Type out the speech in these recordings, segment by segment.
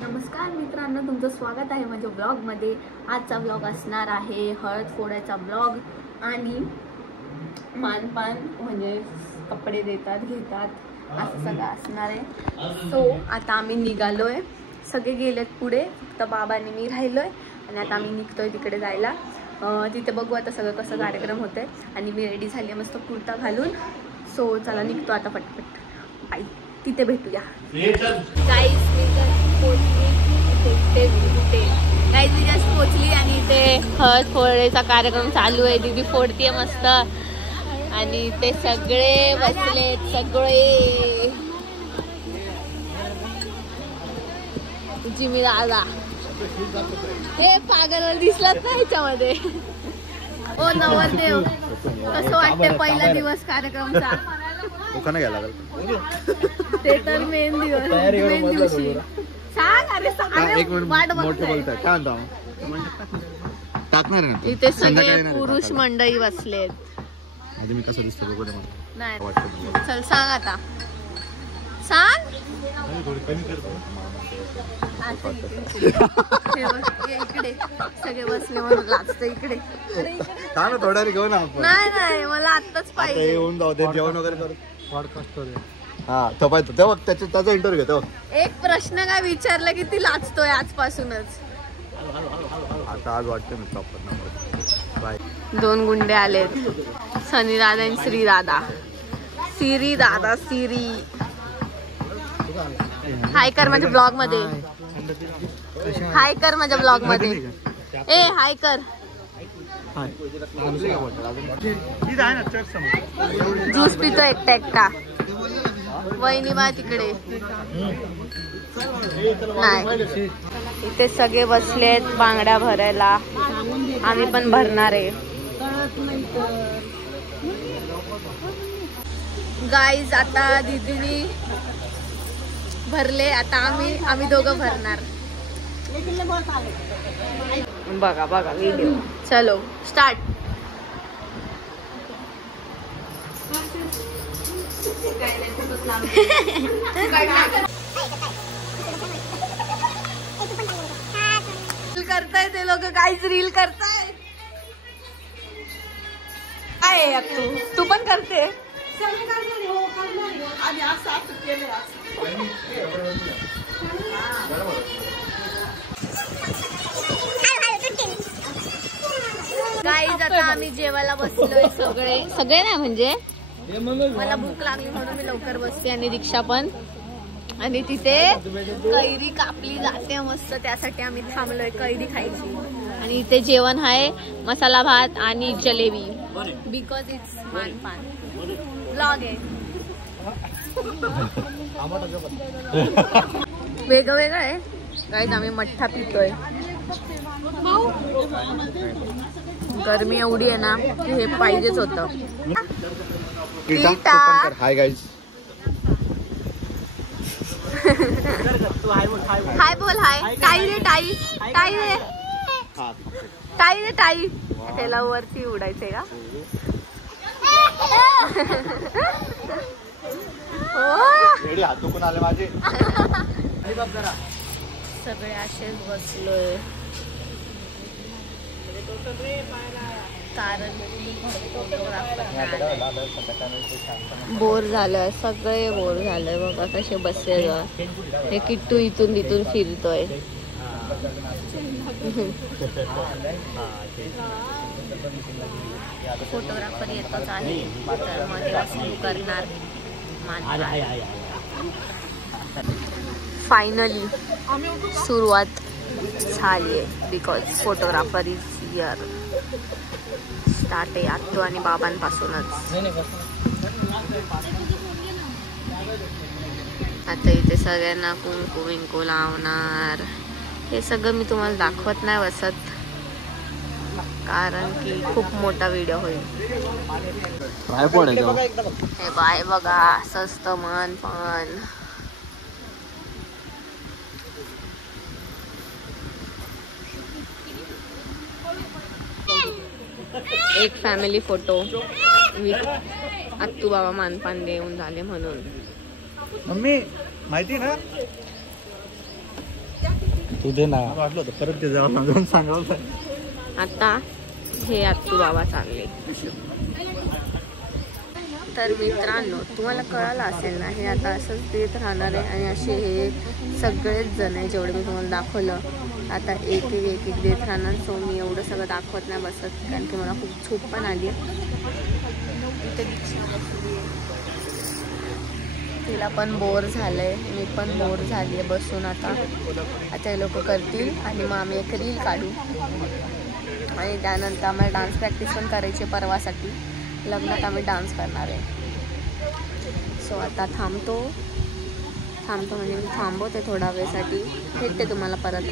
नमस्कार मित्रांनो, तुमचं स्वागत आहे माझ्या ब्लॉगमध्ये। आजचा ब्लॉग असणार आहे हळद फोडायचा ब्लॉग आणि पान म्हणजे कपडे देतात घेतात असं सगळं असणार आहे। सो आता आम्ही निघालोय, सगळे गेलेत पुढे, फक्त बाबांनी मी राहिलोय आणि आता आम्ही निघतोय तिकडे जायला। तिथे बघू आता सगळं कसं कार्यक्रम होतंय आणि मी रेडी झाली मस्त कुर्ता घालून। सो चला निघतो आता पटपट, बाय, तिथे भेटूया। गाईस मी जस्ट पोचली आणि इथे हळद फोडायचा कार्यक्रम चालू आहे। दीदी फोडतीये मस्त आणि ते सगळे बसलेत, सगळे जिमी दादा हे पागल दिसलात ना ह्याच्यामध्ये। ओ नवरदेव, कसं वाटतंय पहिला दिवस कार्यक्रमचा? ते तर मेन दिवशी सांग। अरे इथे सगळे पुरुष मंडळी बसलेत। मी कसं दिसतो नाही चल सांग, आता सांग। इकडे सगळे बसले म्हणून लाजतं इकडे। थोड्या घेऊ ना। नाही मला आत्ताच पाहिजे। येऊन जाऊ दे, जेवण वगैरे करू। हा तेव्हा त्याचा इंटरव्ह्यू घेतो। एक प्रश्न काय विचारला की ती लाजतोय आजपासूनच। आता आज वाटतं मी प्रॉपर नंबर बाय। दोन गुंडे आलेत, सनी दादा आणि श्री दादा। सिरी दादा, सिरी हाय कर माझ्या ब्लॉग मध्ये, हाय कर माझ्या ब्लॉग मध्ये। ए हाय कर। ज्यूस पितो एकटा एकटा। वहिनी बा तिकडे नाही। इथे सगळे बसलेत बांगड्या भरायला, आम्ही पण भरणार आहे। गाईज आता दीदीनी भरले, आता आम्ही दोघं भरणार। बघा बघा व्हिडिओ, चलो स्टार्ट। करताय ते लोक, काहीच रील करताय। काय तू पण करते? गाईज आता आम्ही जेवायला बसलोय, सगळे नाही म्हणजे मला भूक लागली म्हणून मी लवकर बसते आणि रिक्षा पण। आणि तिथे कैरी कापली जाते मस्त, त्यासाठी आम्ही थांबलोय कैरी खायची। आणि इथे जेवण आहे मसाला भात आणि जलेबी, बिकॉज इट्स मानपान ब्लॉग आहे। वेगळं आहे गाईज। आम्ही मठ्ठा पितोय, गरमी एवढी आहे ना की हे पाहिजेच होतं। हाय गाईज, हाय बोल, हाय। टाई रे टाई, टाई रे टाई रे टाई। त्याला वरती उडायचंय का? हात दुखून आले माझे। सगळे असेच बसलोय कारण बोर झालंय, सगळे बोर झालंय। बघा कसे बसले, हे किट्टू इथून तिथून फिरतोय। फोटोग्राफर येतोच आहे तर मध्ये सुरू करणार। फायनली सुरुवात झाली आहे, because photographer is here. Start आहे आत्तू आणि बाबांपासूनच। आता इथे सगळ्यांना कुंकू विंकू लावणार। हे सगळं मी तुम्हाला दाखवत नाही बसत कारण की खूप मोठा व्हिडिओ होईल। हे बाय बघा, स्वस्त मन पण एक फॅमिली फोटो विथ आत्तू बाबा मानपान देऊन झाले म्हणून। मम्मी माहिती ना तू दे ना वाटलं होतं परत ते जाऊन सांगावं. आता हे आत्तू बाबा चालले. तर मित्रांनो तुम्हाला कळालं असेल ना, हे आता असंच देत राहणार आहे आणि असे हे सगळेच जण आहे जेवढे मी तुम्हाला दाखवलं आता एक एक देत राहणार. सो मी एवढं सगळं दाखवत नाही बसत कारण की मला खूप झोप पण आली आहे. तिला पण बोर झालंय, मी पण बोर झाली आहे बसून. आता हे लोक करतील आणि मग आम्ही एक रील काढू आणि त्यानंतर आम्हाला डान्स प्रॅक्टिस पण करायची परवासाठी. लग्नात आम्ही डान्स करणार आहे. सो आता थांबतो म्हणजे मी थांबवते थोडा वेळसाठी. भेटते तुम्हाला परत.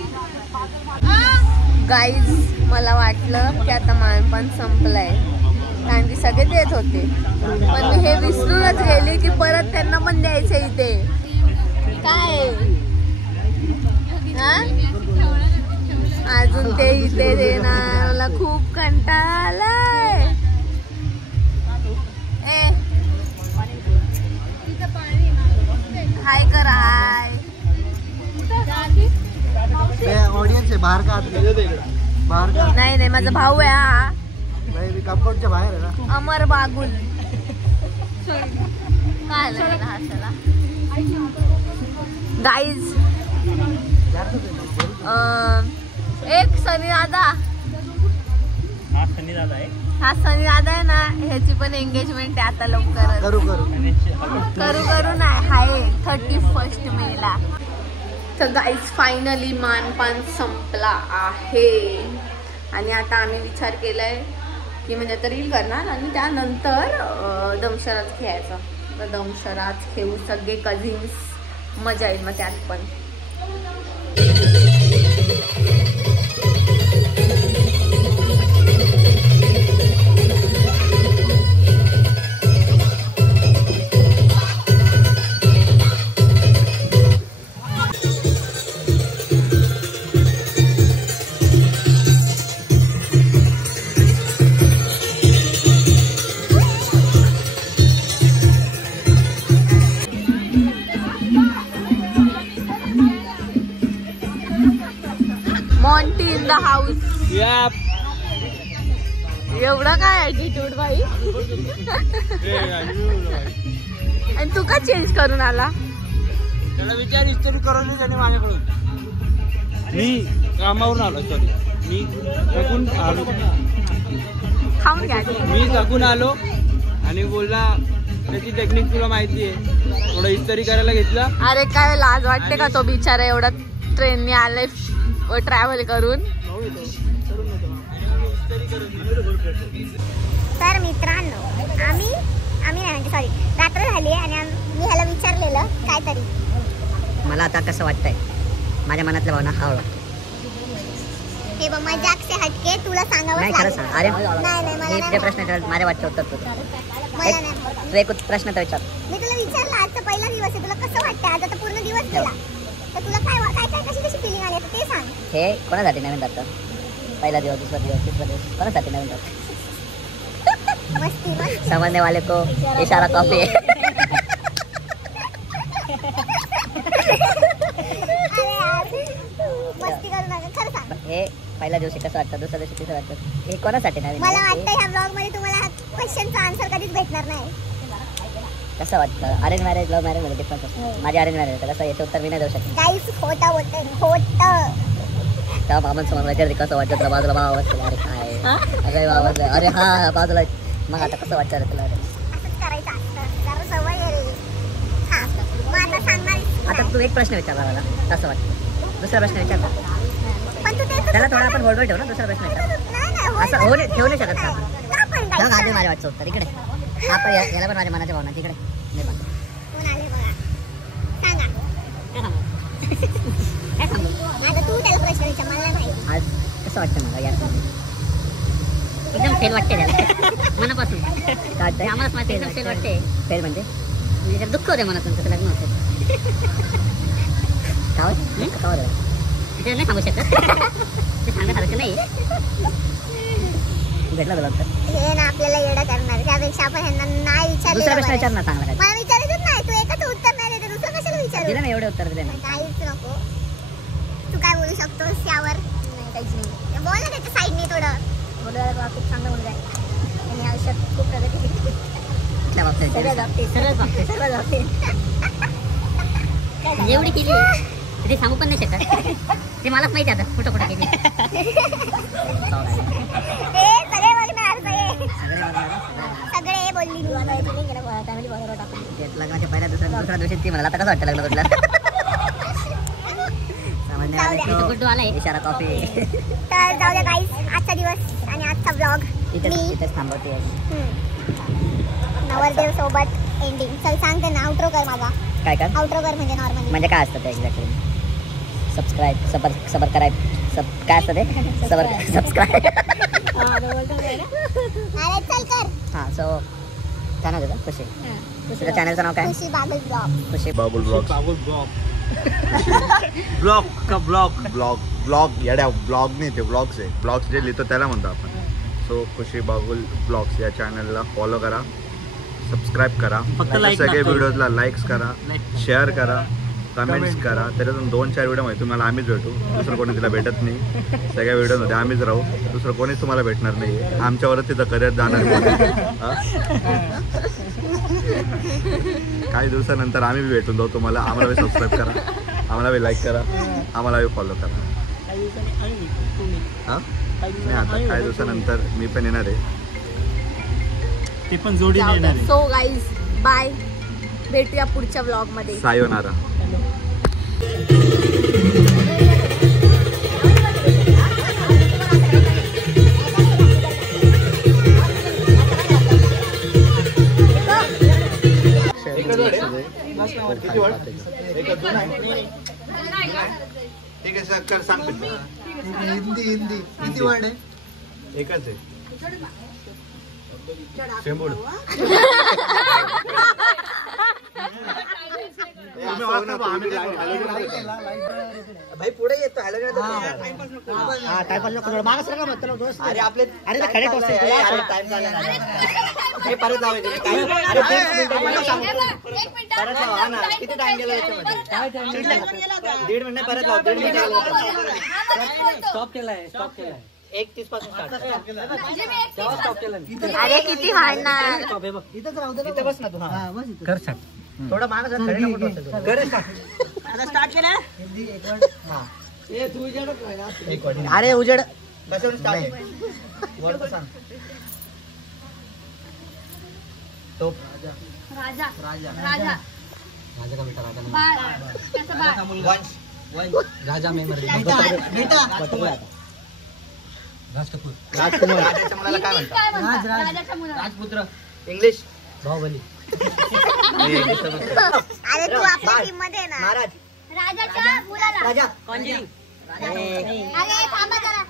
गाईज मला वाटलं की आता मानपान संपलंय कारण की सगळे देत होते, पण मी हे विसरूनच गेली की परत त्यांना पण द्यायचं इथे. काय अजून ते इथे देणार, मला खूप कंटाळा आलाय. हाय कर हाय. ऑडियन्स आहे बाहेर का बाहेर का? नाही माझा भाऊ आहे हा. कंपाऊंडच्या बाहेर आहे ना. अमर बागुल काय हसायला. गाईज एक सनी दादा, हा सनी दादा आहे ना, ह्याची पण एंगेजमेंट आहे आता लवकर. करू नाही हाय 31 मेला. तर गाईज फायनली मानपान संपला आहे आणि आता आम्ही विचार केलाय की म्हणजे आता रील करणार आणि त्यानंतर दमशराज खेळायचं. तर दमशराज खेळू सगळे कझिन्स, मजा येईल मग त्यात पण. Monty in the house. एवढा काय ॲटिट्यूड भाई. आणि तू का चेंज करून आला? त्याला विचार हिस्टरी करून त्याने माझ्याकडून. मी कामावरून आलो. सॉरी मी जगून आलो. खाऊन घ्या. मी जगून आलो आणि बोलला त्याची टेक्निक तुला माहिती आहे, थोडं हिस्टरी करायला घेतला. अरे काय लाज वाटते का? तो बिचारा एवढा ट्रेनने आलाय ट्रॅव्हल करून. तर मित्रांनो आम्ही नाही म्हणजे सॉरी रात्र झाली आणि मी ह्याला विचारलेलं काहीतरी मला आता कसं वाटतंय, माझ्या मनातल्या भावना हा वाटतं. हे बघ मजाक से हटके तुला सांगावं नाही खरं सांग. अरे नाही मी प्रश्न माझ्या वाटतं उत्तर मला नाही. तू एक प्रश्न तर विचार. मी तुला विचारलं आजचा पहिला दिवस आहे, तुला कसं वाटतं? आज आता पूर्ण दिवस गेला तर तुला काय कशी फिलिंग आली ते सांग. हे कोणासाठी नवीन जातं? पहिला दिवस, दुसरा दिवस, तिसरा दिवस कोणासाठी नवीन जातं? मस्ती समझने वाले को इशारा कॉफी. मस्ती करू नका, खरं सांग. हे पहिल्या दिवशी कसं वाटतं, दुसऱ्या दिवशी तिसरं वाटतं, हे कोणासाठी नवीन? मला वाटतं ह्या ब्लॉग मध्ये तुम्हाला क्वेश्चनचा आन्सर कधीच भेटणार नाही. कसं वाटतं? अरेंज मॅरेज लव्ह मॅरेज मध्ये डिफरन्स असतो. माझी अरेंज मॅरेज होतं, कसं याचं उत्तर मी नाही देऊ शकत. गाईस खोटं बोलतोय, खोटं. तेव्हा मामांसमोर विचारते कसं वाटतं तुला, बाजूला मामा बसले. अरे काय अरे बाबा, अरे हा बाजूला. मग आता कसं वाटतं रे तुला? असंच करायचं असतं, जरा सवय आहे रे. हा मग आता सांगणार. आता तू एक प्रश्न विचारला मला कसं वाटतं, दुसरा प्रश्न विचारला. पण तू त्याला थोडा आपण होल्डवर ठेवू ना, दुसरा प्रश्न विचार. असं होऊ नाही ठेवू नाही शकत आपण. आधी माझ्या वाटचं उत्तर इकडे. आपण याला पण माझ्या मनाच्या भावना तिकडे. आज कसं वाटतं मला यार? एकदम फेल वाटते त्याला मनापासून. काय वाटतं आम्हालाच माहिती एकदम फेल वाटते. फेल म्हणजे दुःख होते मनातून तसं लग्न होतं. का ते नाही सांगू शकत. ते सांगण्यासारखं नाही. भेटला तुला हे ना आपल्याला येडा करणार, त्यापेक्षा आपण ह्यांना नाही विचारलं. दुसरा प्रश्न विचार ना, चांगला काय. मला विचारायचं नाही, तू एकच उत्तर नाही देते, दुसरं कशाला विचारू? दिलं ना, एवढे उत्तर दिले ना. काहीच नको. तू काय बोलू शकतोस यावर? नाही काहीच नाही. बोल ना त्याच्या साईडने थोडं. मुलगा खूप चांगला मुलगा आहे. त्यांनी आयुष्यात खूप प्रगती केली. कुठल्या बाबतीत? सर्वच बाबतीत. जेवढी केली ते सांगू पण नाही शकत. ते मलाच माहिती आता कुठं कुठं केली. सगळे बघणार सगळे बोलली मी. फॅमिली बरोबर टाकून लग्नाच्या पहिल्या दुसऱ्या दिवशी ती म्हणाला आता कसं वाटतं लग्न तुला? गुड्डू आलाय इशारा कॉफी. तर जाऊ द्या गाईस, आजचा दिवस आणि आजचा ब्लॉग इथेच थांबवते. नवरदेव सोबत एंडिंग. चल सांग त्यांना आउट्रो कर माझा. काय कर? आउट्रो कर म्हणजे नॉर्मली म्हणजे काय असतं ते एक्झॅक्टली? सबस्क्राईब काय असतं ते? सबस्क्राईब. अरे चल कर. हां सो चॅनल आहे खुशी. तुझ्या चॅनलचं नाव काय? खुशी बागुल ब्लॉग. खुशी बाबुल ब्लॉग. ब्लॉग का ब्लॉग? ब्लॉग येड्या ब्लॉग नाही ते ब्लॉग्स आहे. ब्लॉग्स जे लिहितो त्याला म्हणतो आपण. सो खुशी बाबुल ब्लॉग्स या चॅनलला फॉलो करा, सबस्क्राईब करा, सगळे व्हिडिओजला लाईक्स करा, शेअर करा, कमेंट्स करा. त्याच्यातून 2-4 व्हिडिओमध्ये तुम्हाला आम्हीच भेटू. दुसरं कोणी तिला भेटत नाही. सगळ्या व्हिडिओमध्ये आम्हीच राहू. दुसरं कोणीच तुम्हाला भेटणार नाही. आमच्यावरच तिचं करिअर जाणार. काही दिवसानंतर आम्ही बी भेटून जाऊ तुम्हाला. आम्हाला बी सबस्क्राईब करा, आम्हाला बी लाईक करा, आम्हाला बी फॉलो करा. हां नाही आता काही दिवसानंतर मी पण येणार आहे. ते पण जोडीने येणार आहे. सो गाईज बाय, भेटूया पुढच्या ब्लॉग मध्ये. सायोनारा. ठीक आहे सर कर सांग. हिंदी किती वर्ड आहे? एकच आहे. शेंबूड. भाई पुढे येतो. अरे आपले अरे खडे टोचते. परत लावायचे. किती टाइम गेला याच्यामध्ये? 1.5 मिनिट परत लाव. 1.5 मिनिट स्टॉप केलाय. 1:30 पासून स्टार्ट केला. अरे किती हाडणार. इथं बस ना तू. कर स्टार्ट. थोडा मागे जा. खडे नको टोचायला. कर स्टार्ट. आता स्टार्ट केलं. अरे उजेड कशावर स्टार्ट आहे? वर्ड सांग. तो राजा का बेटा राजा में मर राजकुमार मुलाला काय म्हणतात? राजपुत्र. इंग्लिश बाहुबली. अरे तू आपल्या टीम मध्ये ना. महाराज. राजाच्या मुलाला. राजा. अरे थांबा जरा.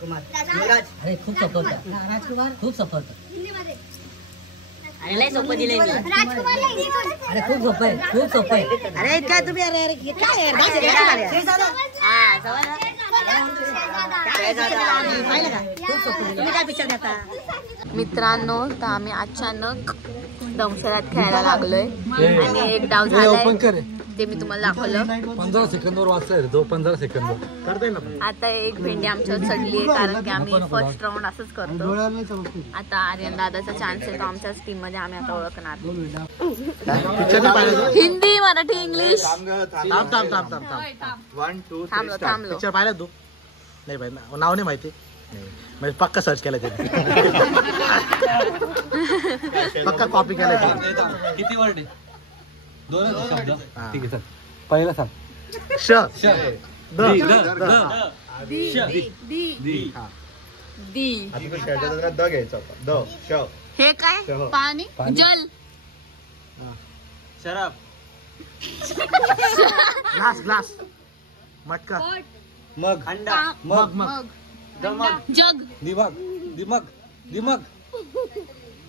कुमार. युवराज. अरे खूप सोपं होतं. राजकुमार खूप सोपं होतं. हिंदीमध्ये. अरे लय सोपं दिलंय मी. राजकुमारला हिंदीमध्ये. अरे खूप सोपं आहे. खूप सोपं आहे. अरे काय तुम्ही अरे काय यार भाषा खूप सोपं दिलं. तुम्ही काय पिक्चर देता? मित्रांनो, तर आम्ही अचानक दमशरात खेळायला लागलोय आणि एक डाव झालाय ते मी तुम्हाला दाखवलं. 15 सेकंदवर वाचता येतो. 15 सेकंद करता येईल ना. आता एक भेंडी आमच्यावर चढली आहे कारण की आम्ही फर्स्ट राऊंड असंच करतो. आता आर्यन दादाचा चान्स आहे तो आमच्याच टीम मध्ये आम्ही आता ओळखणार. हिंदी, मराठी, इंग्लिश. थांबलो. पिक्चर पाहिला तू? नाही पाहिजे. नाव नाही माहिती. म्हणजे पक्का सर्च केलं ते. पक्का कॉपी केलं ते. किती वर्ड आहे? 2 शब्द. ठीक आहे सर. पहिला सांग. श द दी. द घ्यायचा होता. द श. हे काय? पाणी. जल. शराब. ग्लास. मटका. मग. अंडा. मग. जग. दिमाग.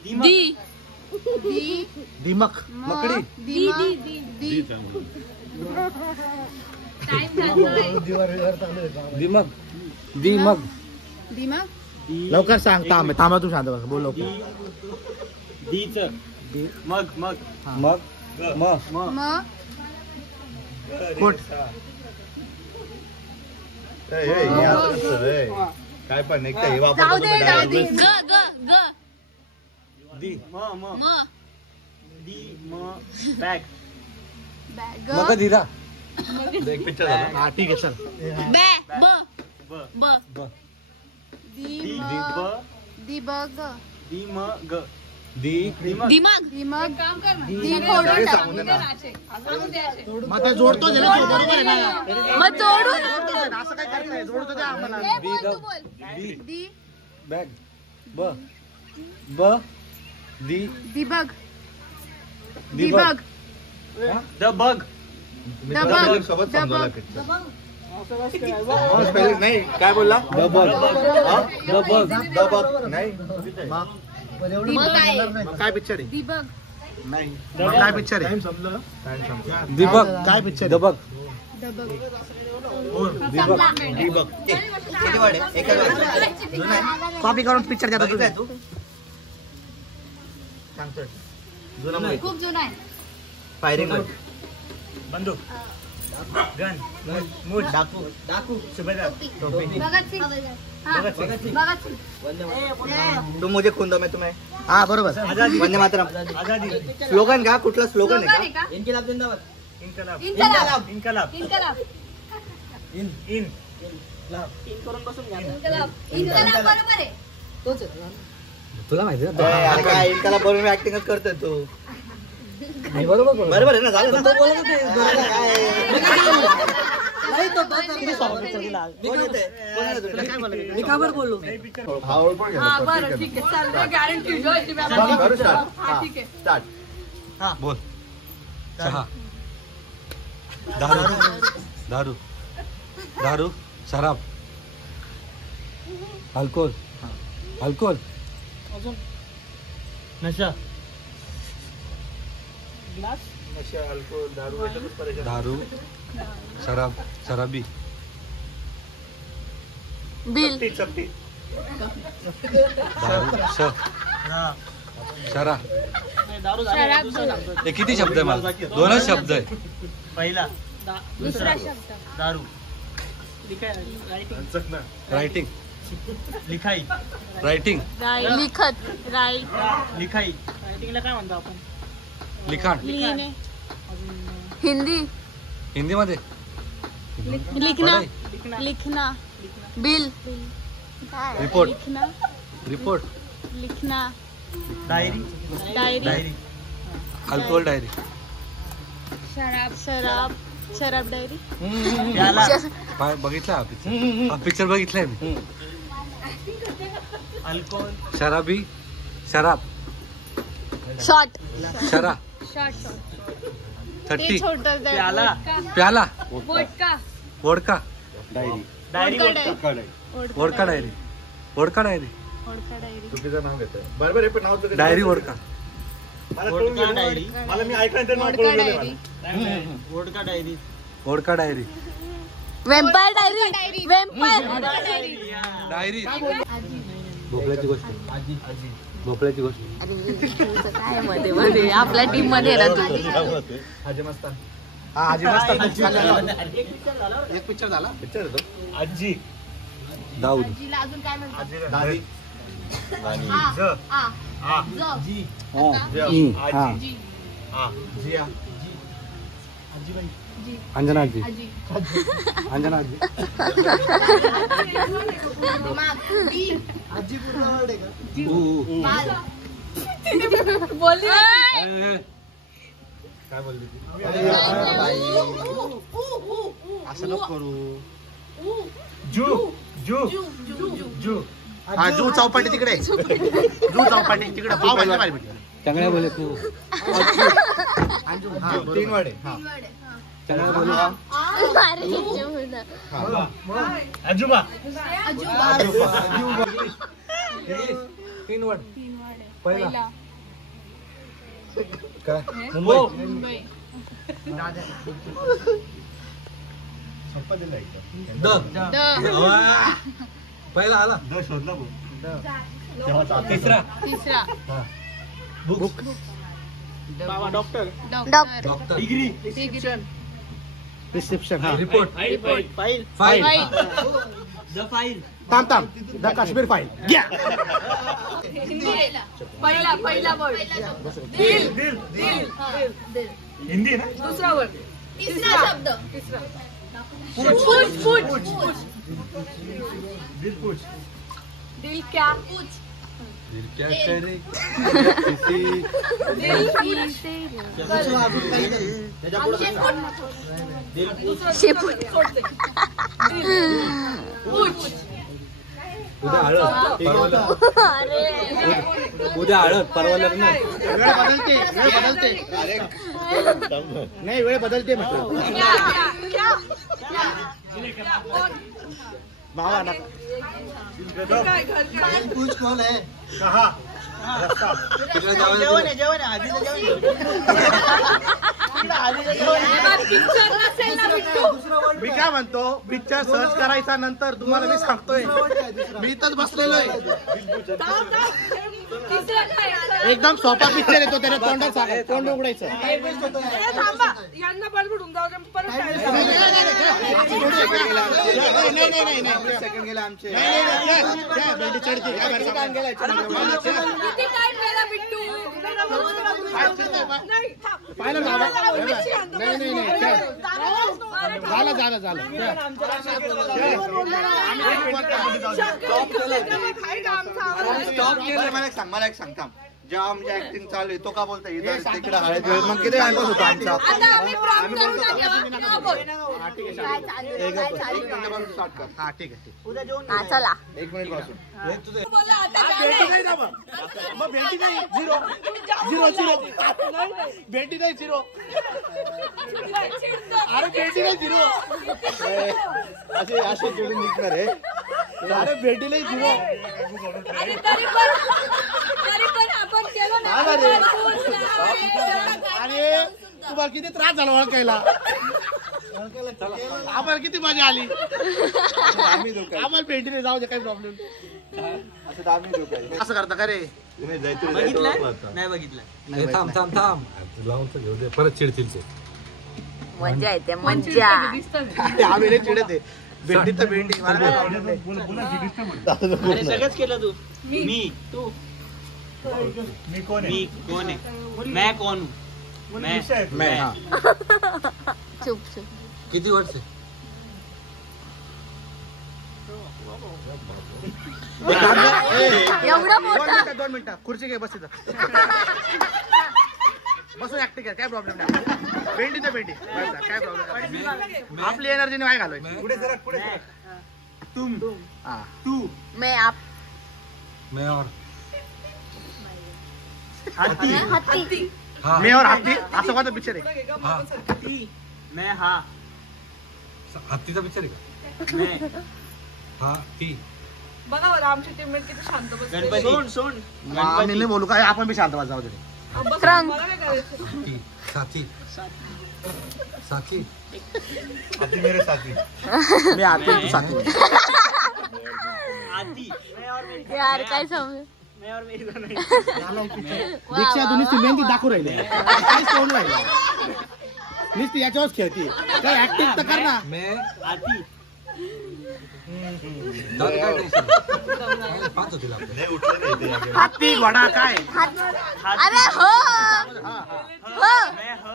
दी. दिमक. मकडी. दिमाग. लवकर सांग. थांबा तू शांत बस. बोल लवकर. मग. कोट. काय पण एक हे जाऊ दे जाऊ दे. वापरतो. ग ग ग दी म म दी म बॅग बॅग मग दिला एक पिक्चर झाला. हा ठीक आहे चल बॅ ब ब ब ब दी ब दिबग दी म ग दी दिमाग दिमाग काम कर सगळे सांगून दे ना. मग ते जोडतो बरोबर आहे ना मग जोडू असं काय करताय जोडतो द्या आम्हाला दी दी बॅग ब ब दी दिबग दिबग द बग मित्रांनो सोबत समजावला पिक्चर. Spelling नाही काय बोलला डबल हा? डबल दबक नाही मग काय मग काय पिक्चर आहे दिबग नाही मग काय पिक्चर आहे दीपक काय पिक्चर दबक दबग दीपक कॉपी करून पिक्चर द्या तुम्ही खूप जुना आहे फायरिंग बंदूक गन मूठ डाकू सुभेदार टोपी भगत सिंग भगत सिंग तू मुझे खून दो मैं तुम्हें हा बरोबर आजादी वंदे मातरम आजादी स्लोगन का कुठला स्लोगन आहे का इनकलाब इन्कलाब इनकलाब इन्कलाब इन इन्कलाब बरोबर आहे तुला माहिती अरे काय इनकाला बरोबर ऍक्टिंगच करतोय तू नाही बरोबर बरोबर आहे ना झालं ना मी का बरं बोललो हा ओळखून घ्या. हा बरं ठीक आहे चालतंय गॅरंटी करू start. हा ठीक आहे स्टार्ट बोल चहा दारू दारू दारू शराब अल्कोहोल अल्कोहोल नशा दारू शराब शराबी बिल दारू शरा हे किती शब्द आहे मला दोनच शब्द आहे पहिला दुसरा शब्द दारू रायटिंग लिखाई रायटिंग लिखत राईट लिखाई रायटिंगला काय म्हणतो आपण लिखाण लिहिणे हिंदी हिंदीमध्ये लिखना लिखना बिल रिपोर्ट लिखना रिपोर्ट लिखना diary diary diary alcohol diary शराब शराब शराब डायरी प्याला बघितला हा पिक्चर बघितलाय मी अल्कोहोल शराबी शराब शॉर्ट शरा शॉर्ट 30 छोट प्याला प्याला vodka vodka diary vodka diary vodka diary vodka diary चुकीचं नाव घेतोय बरोबर आहे पण नाव चुकीचं डायरी वोडका वोडका डायरी मला मी ऐकलं नाव vodka diary vodka diary vodka diary vampire diary vampire diary diary भोपळ्याची गोष्ट भोपळ्याची गोष्ट अरे काय मध्ये मध्ये आपल्या टीम मध्ये ना तू आजी मस्तान हा आजी मस्त एक पिक्चर झाला पिक्चर होतो आजी दाऊद अजून काय म्हणतात दादी जी आजी जिया अंजना आजी अंजना आजी बोलली काय बोलली ती असं नको करू जू जू जू हा जू चौपाटी तिकडे जू चौपाटी तिकडे पाव भाजी भारी भेटली. चांगल्या बोले तू हा, बरोबर. 3 वर्ड आहे चांगल्या बोले आजोबा तीन वर्ड पहिला काय मुंबई सोपं दिलं एकदम. द पहिला आला द शोधला भाऊ. तिसरा बाबा doctor doctor doctor degree degree prescription हा रिपोर्ट फाईल फाईल द फाईल थांब द काश्मीर फाईल घ्या पहिला वर्ड दिल दिल दिल दिल हिंदी ना दुसरा वर्ड तिसरा शब्द पूछ दिल क्या दिल क्या करे उद्या हळद परवा लग्न वेळ बदलते नाही वेळ बदलते म्हटलं भावा ना पूछ कौन है कहा जेवण आहे आधीचं मी काय म्हणतो पिक्चर सर्च करायचा नंतर तुम्हाला मी सांगतोय मी इथंच बसलेलो आहे एकदम सोपा पिक्चर येतो त्याने तोंडात तोंड उघडायचं सेकंड गेला आमचे बेंडी चढते पाहिलं बाबा नाही झालं मला एक सांगता जेव्हा आमची ऍक्टिंग चालू आहे तो का बोलता तिकडे हळद मग किती टाइमपास होतो आमचा स्टार्ट कर हा ठीक आहे चला 1 मिनिट पासून भेटी नाही झिरो अरे भेटी नाही झिरो असे चिडून निघणार आहे अरे भेटी नाही झिरो अरे तुम्हाला किती त्रास झाला ओळखायला आम्हाला किती मजा आली आम्हाला भेटीने जाऊ दे काही प्रॉब्लेम असं करता का रे नाही बघितलं थांब लावून तर घेऊ दे परत चिडतील ते मजा येते मजा आम्ही नाही चिडत आहे भेंडी तर भेंडी सगळंच केलं तू मी तू मी कोण मी कौन है मैं कौन हूँ मैं हा चुप किती वर्ष एवढं मोठं 2 मिनिटं खुर्ची घे बस बसून ऍक्टिंग कर काय प्रॉब्लेम नाही भेंडी तर भेंडी काय प्रॉब्लेम आपली एनर्जी नाही घालवायची पुढे जरा पुढे तुम हा तू मैं आप मैं और हाथी हाँ मी और हाती असं कोणतं पिक्चर आहे हाँ मैं हा हत्तीचा पिक्चर आहे का मैं हा ती बघा बरं आमची टीममेट किती शांत बसते. गणपती सोन आम्ही नाही बोलू काय आपण बी शांत जाऊ दे ट्रंक मला काय करायचं? ती साथी साथी साथी मेरे साथी मी हाती तू साथी हाथी मैं और मेरी यार काय समज मैं और मेरी दोनों दीक्षा तू नुसती मेहंदी दाखवू राहिली काय सोडून राहिली नुसती याच्यावरच खेळती काय ऍक्टिंग तर कर ना मैं हाथी जाऊ दे, काय टेन्शन पाहतो तिला हाती घोडा काय अरे हो हो मैं ह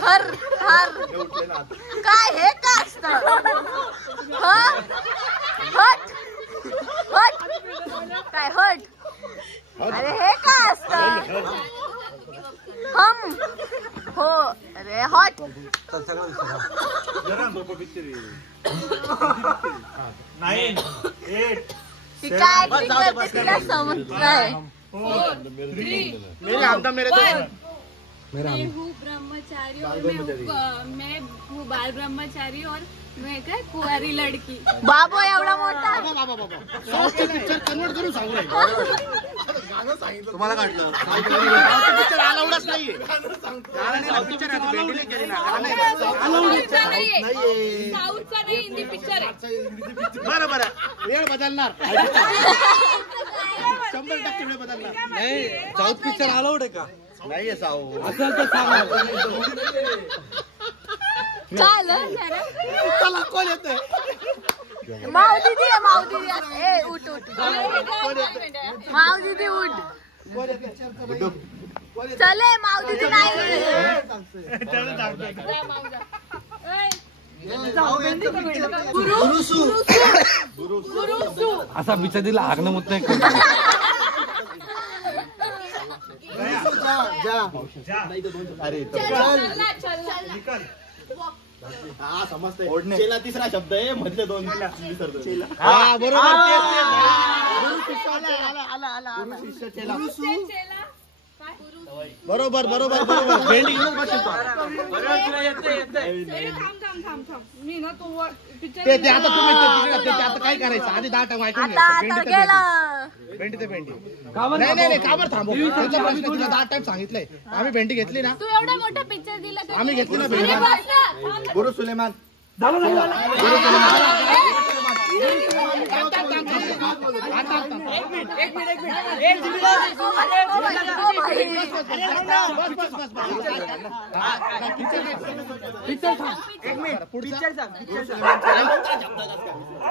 थर थर काय हे का असतं हट हट काय हट अरे हे का असतं हम हो अरे हॉट चल सगळं ती काय acting करते तिला समजत नाही मेरे आमदा मेरे दोस्त मेरा मैं हूँ ब्रह्मचारी और मैं हूँ बाल ब्रह्मचारी और मैं क्या कुंवारी लड़की. बाबो एवढा मोठा पिक्चर कन्वर्ट करून सांगू राहिलो तुम्हाला काढलं पिक्चर अलाउडच नाहीये पिक्चर केली ना साऊथचा नाही हिंदी पिक्चर आहे. बरं बरं वेळ बदलणार 100% वेळ बदलणार नाही साऊथ पिक्चर अलाउड आहे का नाहीये साऊ असेल तर सांगा चाल चला कोण येतोय माव दीदी ए उठ माव दीदी उठ चले माव दीदी नाही असा बिचारीला आगणं होत नाही अरे हा समजतंय चेला तिसरा शब्द आहे मधले दोन विसरतो हा बरोबर बरोबर बरोबर बरोबर भेंडी मी ना तो ते आता तुम्ही ते आता काय करायचं आधी 10 टक्के ऐकून भेंडी ते भेंडी नाही का बरं थांबव तुझा प्रश्न तुला 10 टाइम सांगितलंय आम्ही भेंडी घेतली ना तू एवढा मोठा पिक्चर दिला आम्ही घेतली ना भेंडी गुरु सुलेमान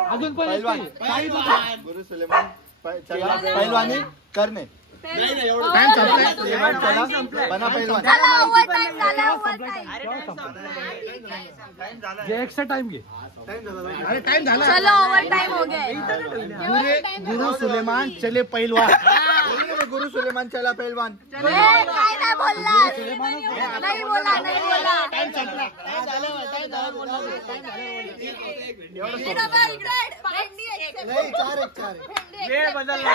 अजून पण गुरु सुलेमान पहिलवानी करणे टाइम संपलाय बना पहिलवान जे एक्स्ट्रा टाइम घे अरे टाइम झाला चलो ओवर टाइम हो गया गुरु सुलेमान चले पहिलवान गुरु सुलेमान चला पहिलवान काय नाही बोलला नाही बोला टाइम संपला वेळ बदलला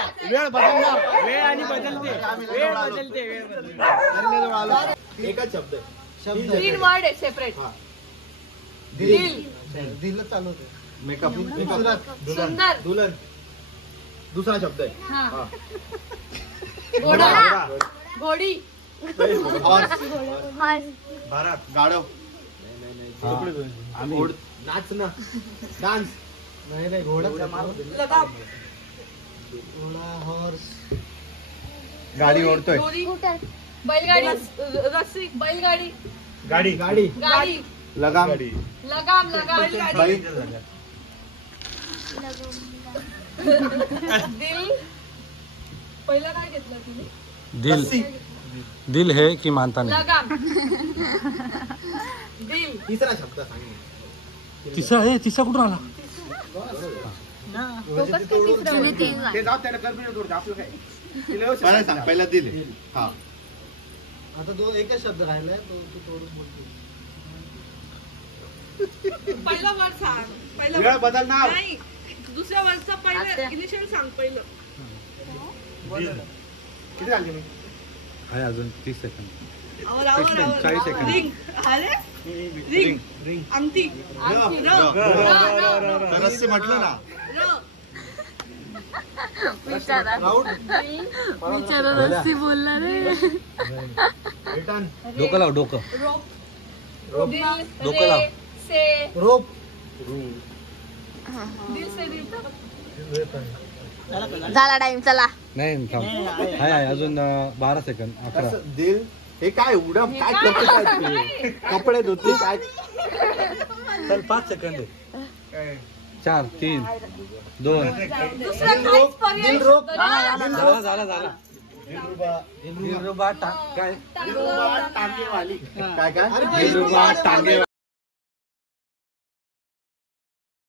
वेळ आणि बदलते एकच शब्द तीन वर्ड आहे सेपरेट दिल चालू होते मेकअप सुंदर दुल्हन दुसरा शब्द आहे घोडा घोडी गाढव नाचणं डान्स नाही घोडा लगाम हॉर्स गाडी ओढतोय बैलगाडी रस्सी बैलगाडी गाडी गाडी गाडी लगाम लगाम बैलगाडी दिल पहिला काय घेतलं तुम्ही दिल है की मानता नहीं लगाम दिल तिसरा शब्द सांग तिसरा कुठून आला ते जाऊ त्याला कन्फ्युजन करू आपलं काय मला सांग पहिला दिले हा आता तो एकच शब्द राहिलाय तो तू तोडून बोलतो पहिला वर्ड सांग पहिला वेळ बदलणार नाही दुसऱ्या वर्डचा पहिला इनिशियल सांग पहिलं किती झाले मी आहे अजून 30 सेकंद 40 सेकंद रिंग अरे रिंग रिंग अंगठी रस्सी म्हटलं ना बिचारा रस्सी बोलला रे डोकं लाव डोकं डोकं लाव से रोप दिल से दिल झाला टाइम चला नाही थांब आहे अजून 12 सेकंद 11 दिल हे काय उडम काय करते काय तू? कपडे धुतले काय चल 5 सेकंद 4 3 2 दुसरा काहीच पर्याय झाला दिलरुबा काय टाकेवाली काय दिलरुबा टाके